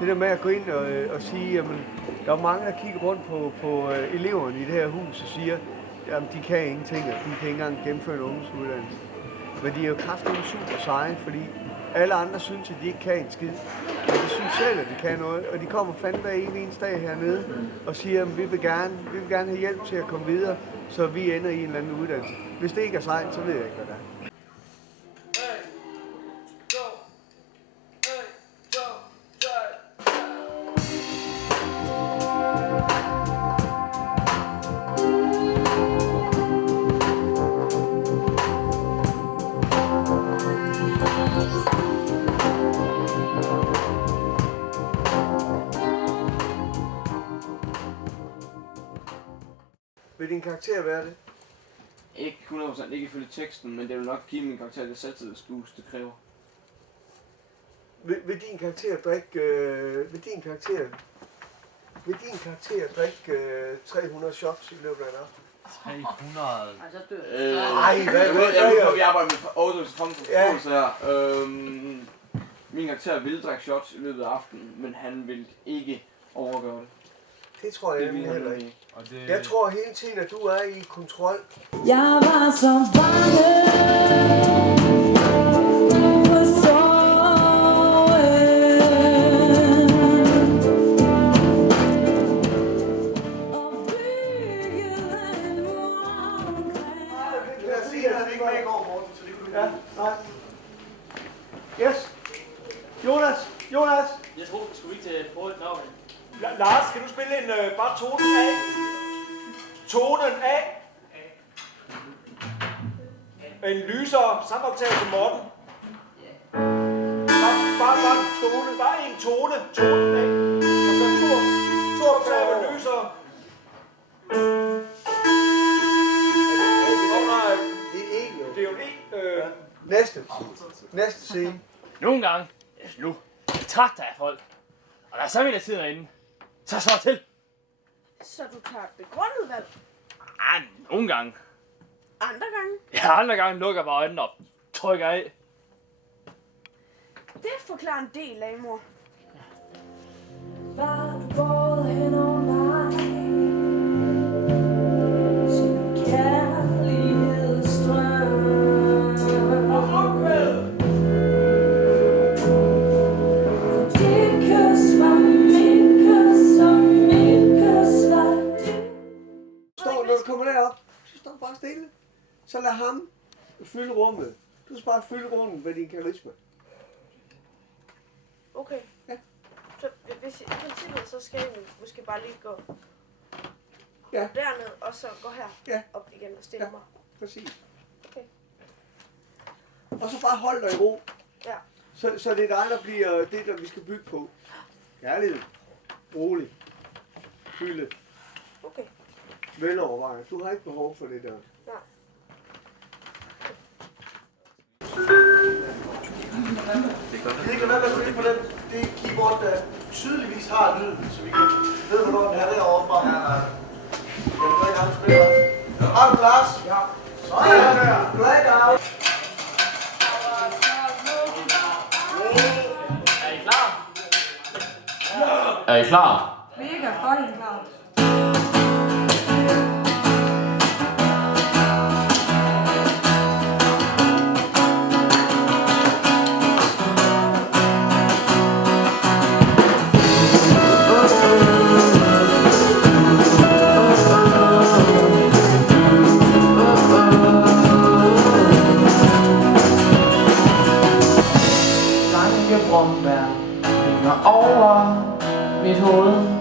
det der med at gå ind og sige, jamen, der er mange, der kigger rundt på eleverne i det her hus og siger, jamen, de kan ingenting, og de kan ikke engang gennemføre en ungdomsuddannelse. Men de er jo kraftigt super seje, fordi alle andre synes, at de ikke kan en skid. Men de synes selv, at de kan noget, og de kommer fandme hver eneste dag hernede og siger, at vi vil gerne have hjælp til at komme videre, så vi ender i en eller anden uddannelse. Hvis det ikke er sejt, så ved jeg ikke, hvad det er. Vil din karakter være det? Ikke 100%, ikke ifølge teksten, men det vil nok give min karakter det selvtillidsboost, det kræver. Vil din karakter drikke 300 shots i løbet af en aften? 300. Altså dør. Ej, Vi arbejder med overdrivelse frem for forståelse her. Min karakter vil drikke shots i løbet af aftenen, men han vil ikke overgøre det. Det tror jeg nemlig heller ikke. Det... Jeg tror hele tiden, at du er i kontrol. Jeg var så bange for sorgen. Og byggede en mur omkring. Lad os sige, at han ikke var i går, Morten, så det kunne du. Ja, nej. Yes. Jonas. Jeg tror, skulle vi ikke til forholdet navn? Lars, kan du spille en bare tonen af? Tonen af. En lysere samoptagelse til Morten. Bare en tone. Bare en tone. Tonen af. Og så to oktaver lysere. Det er jo en E. Næste scene. Nogle gange, nu, betragter jeg folk. Og der er så vil tiden derinde. Så slår til. Så du tager et begrundet valg? Nogle gange. Andre gange? Ja, andre gange lukker jeg bare øjnene op. Trykker af. Det forklarer en del af, mor. Var du gået hen over mig som en kærlighedsdrøm? For dit kys var mit kys, og mit kys var dit. Når du kommer derop, så står bare stille. Så lad ham fylde rummet. Du skal bare fylde rummet med din karisma. Okay. Ja. Så hvis i princippet, så skal jeg måske bare lige gå Ja. derned, og så gå her op igen og stille mig. Præcis. Okay. Og så bare hold dig i ro. Ja. Så det er dig, der bliver det, der vi skal bygge på. Kærlighed. Rolig. Fylde. Okay. Velovervejet. Du har ikke behov for det der. Nej. Det kan være, at du på det keyboard, der tydeligvis har lyden, så vi kan ved, hvornår den er derovre fra. Ja. Kan du ikke have spiller? Har du Lars? Ja. Sådan der. Blackout. Er I klar? Er I klar? Mega fucking klar. Brombær hænger over mit hoved.